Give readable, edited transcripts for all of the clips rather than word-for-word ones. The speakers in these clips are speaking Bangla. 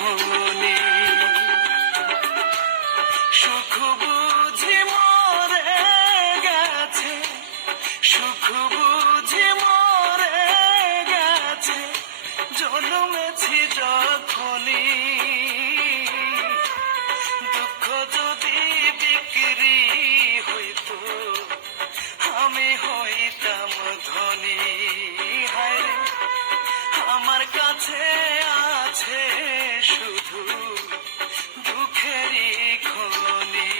খনি। সুখ বুঝি মরে গেছে, সুখ বুঝি মরে গেছে, জন্মেছি যখনই। দুঃখ যদি বিক্রি হইতো, আমি হইতাম ধনী। হায় রে, আমার কাছে আছে শুধু দুঃখেরই খনি।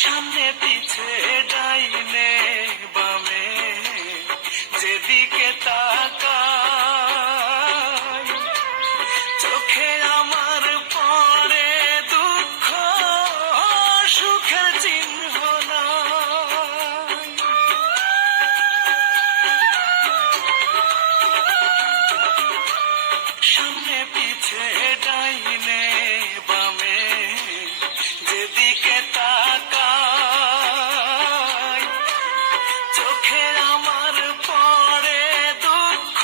সামনে পিছে ডাইনে বামে যেদিকে তাকাই, চোখে আমার পড়ে দুঃখ, সুখের চিহ্ন নাই। সামনে পিছে ডাইনে বামে যেদিকে তাকাই, চোখে আমার পড়ে দুঃখ,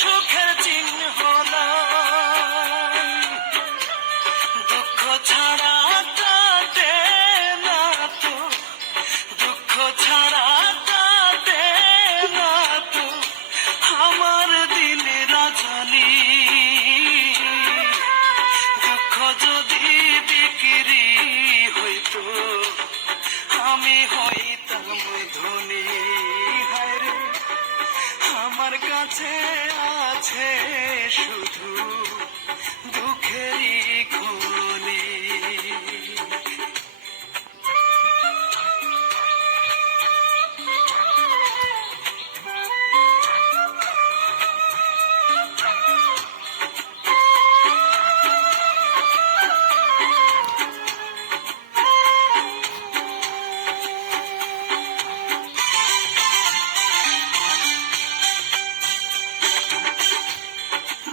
সুখের চিহ্ন নাই। দুঃখ ছাড়া কাটে না তো, দুঃখ ছাড়া কাটে না তো আমার দিন রাজনী। দুঃখ যদি বিক্রি হইতো, আমি হইতাম ধনী। হায় রে, আমার কাছে আছে শুধু দুঃখেরই খনি।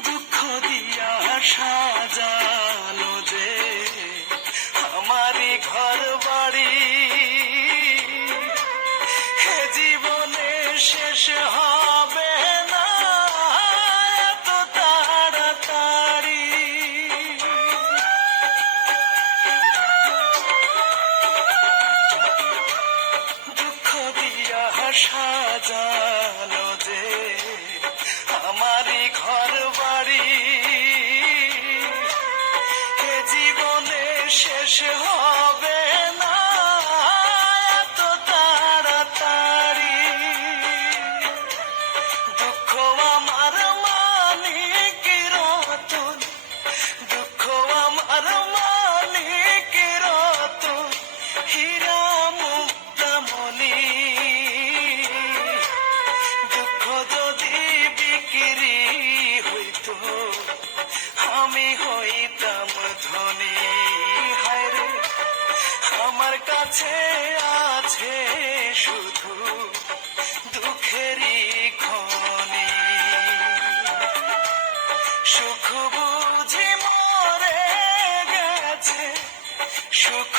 দুঃখ দিয়া সাজানো যে আমারই ঘর বাড়ি, হে জীবনে শেষ হবে না এত তাড়াতাড়ি। দুঃখ দিয়া সাজানো যে আমারই ঘর বাড়ি, হে জীবনে শেষ হবে না এত তাড়াতাড়ি। দুঃখ আমার মানিক রতন, দুঃখ আমার মানিক রতন, হীরা মুক্তামণি। দুঃখ যদি বিক্রি হইতো, আমি হইতাম ধনী। হায় রে, আমার কাছে আছে শুধু দুঃখেরই খনি। সুখ বুঝি মরে গেছে, সুখ